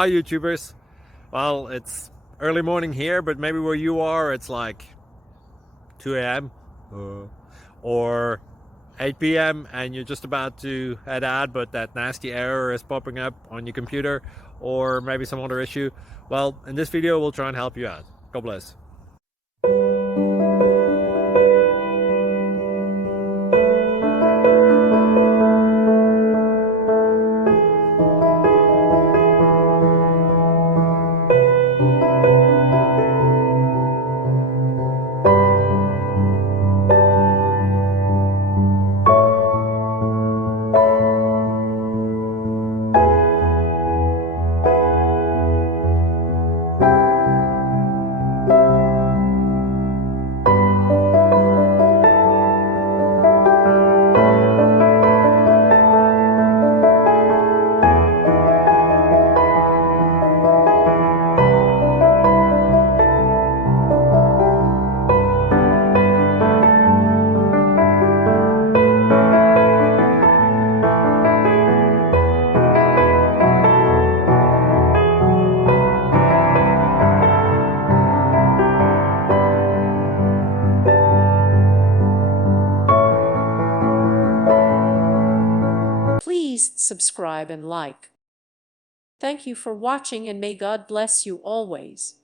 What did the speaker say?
Hi YouTubers. Well, it's early morning here, but maybe where you are it's like 2 a.m. or 8 p.m. and you're just about to head out, but that nasty error is popping up on your computer, or maybe some other issue. Well, in this video we'll try and help you out. God bless. Please subscribe and like. Thank you for watching, and may God bless you always.